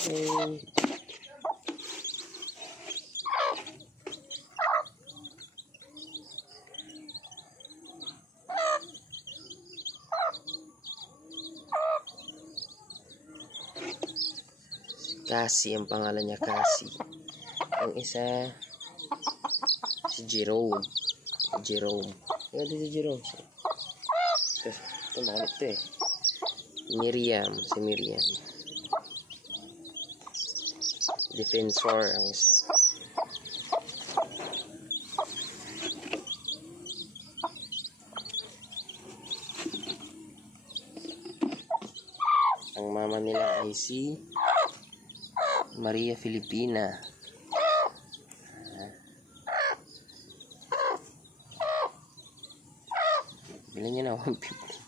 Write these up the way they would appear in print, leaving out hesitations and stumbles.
Okay. Cassie ang pangalan niya, Cassie. Ang isa si Jerome. Jerome. Ano si Jerome? Ito makulit to eh. Miriam, si Miriam. Defensor ang isa. Ang mama nila ay si Maria Filipina. Bilan niya na 150.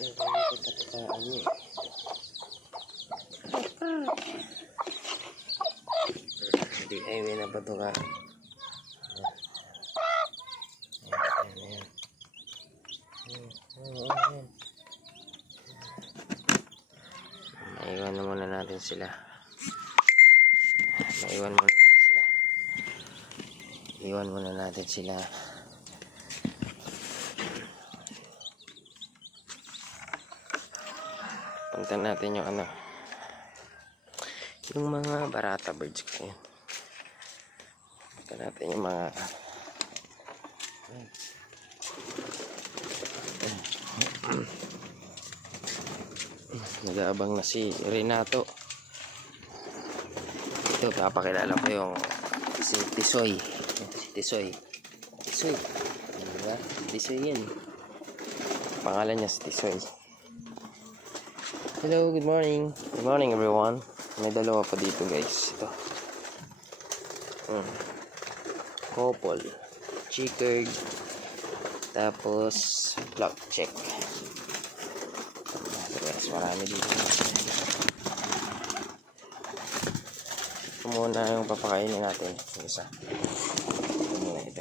Ito, kaya ito patakaan niya. Hindi, ay may nabato ka. Ayan. Naiwan na muna natin sila. Iwan muna natin sila. Punta natin yung ano, yung mga barata birds ko yan. Punta natin yung mga nag-aabang na si Renato. Ito, papakilala ko yung si Tisoy. Tisoy. Diba? Tisoy yan. Pangalan niya si Tisoy. Hello, good morning. Good morning everyone. May dalawa pa dito guys. Ito. Couple. Checkered. Tapos block check. Guys, marami dito. Ito muna yung papakainin natin. Yung isa. Ito muna ito.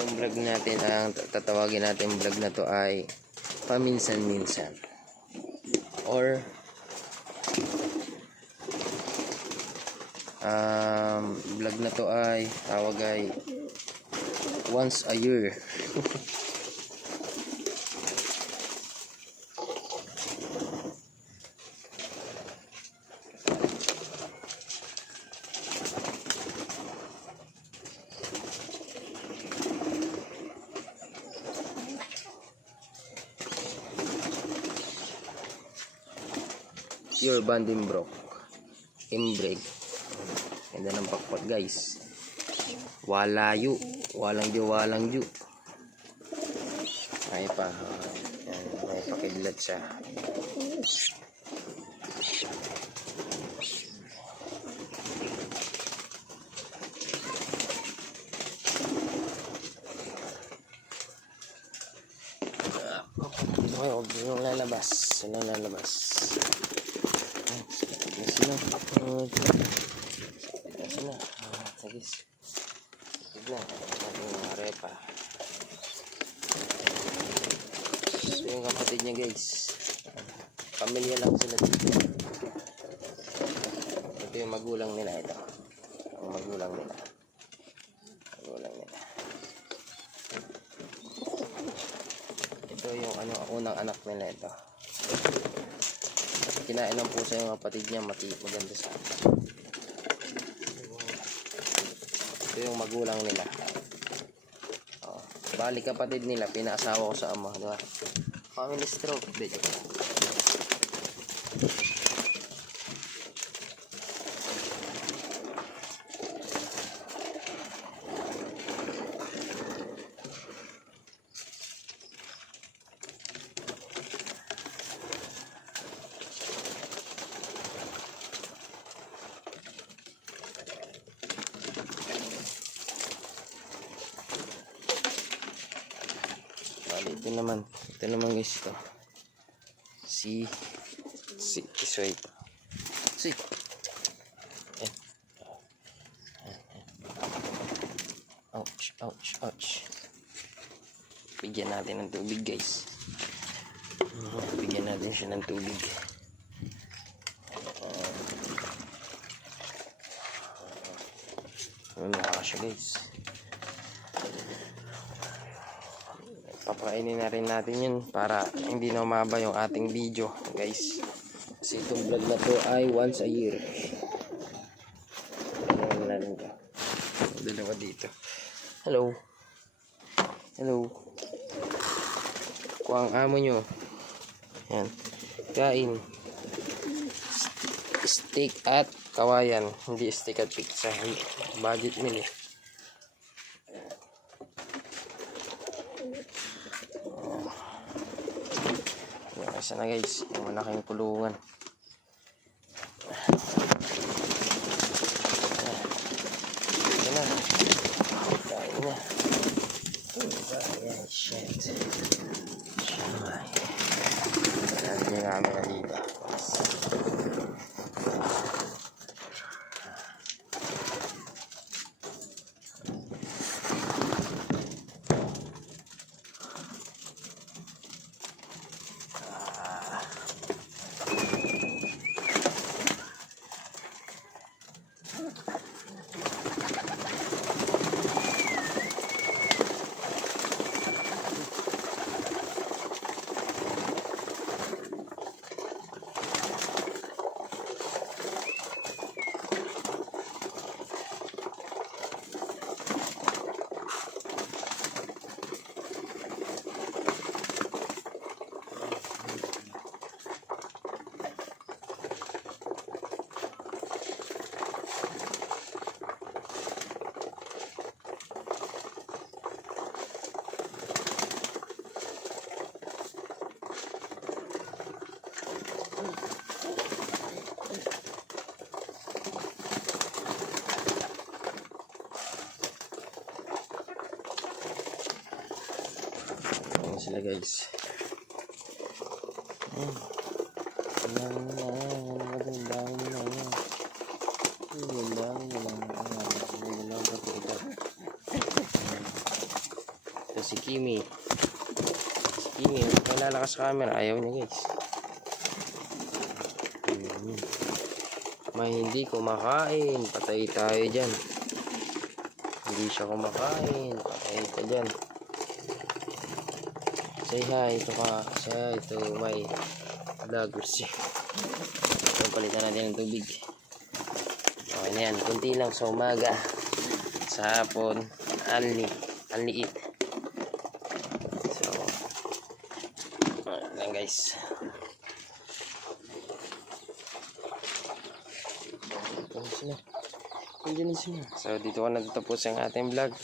Itong vlog natin, ang tatawagin natin vlog na to ay paminsan-minsan. Or vlog na to ay tawag ay once a year. Pure Vandenbroek Imbreg. Ganda ng pakpot guys. Walayu. Walang ju. May pa. Yan, may pakidlat siya. Okay, huwag yung lalabas. Sila lalabas. Sila. Sagis. Tignan. Natin yung arepa. So yung kapatid niya guys. Pamilya lang sila dito. Ito yung magulang nila ito. Ang magulang nila. Ito yung unang anak nila ito. Kinain ng pusa yung kapatid niya, maganda sa akin. Ito yung magulang nila. Bali kapatid nila, pinaasawa ko sa ama, diba? Family stroke, bitch. Bali, ito naman guys, ito. Si Isoy. Si. Ayan. Ouch, ouch, ouch. Bigyan natin ng tubig guys. Bigyan natin siya ng tubig. Mukha siya guys. Papakainin na rin natin yun para hindi na umaba yung ating video guys. Kasi itong vlog na to ay once a year. Dalawa dito. Hello. Hello. Kuha ang amo nyo. Yan. Kain. Steak at kawayan. Hindi steak at pizza. Budget meal eh. Isa na guys, yung malaking kulungan. Ito na. Kain na. Ayan, shit. Shamay. Lagi yung camera dito. Sila guys. Ito si Kimi. May lalakas sa camera. Ayaw niya guys. May hindi kumakain. Patay tayo dyan. Hindi siya kumakain. Patay ka dyan. Say hi, ito may vloggers. So, palitan natin ng tubig. Okay na yan, kunti lang sa umaga, sa hapon, ang liit. So, lang guys. So, dito ko natatapos ang ating vlog.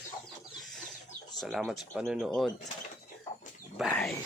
Salamat sa panonood. Bye!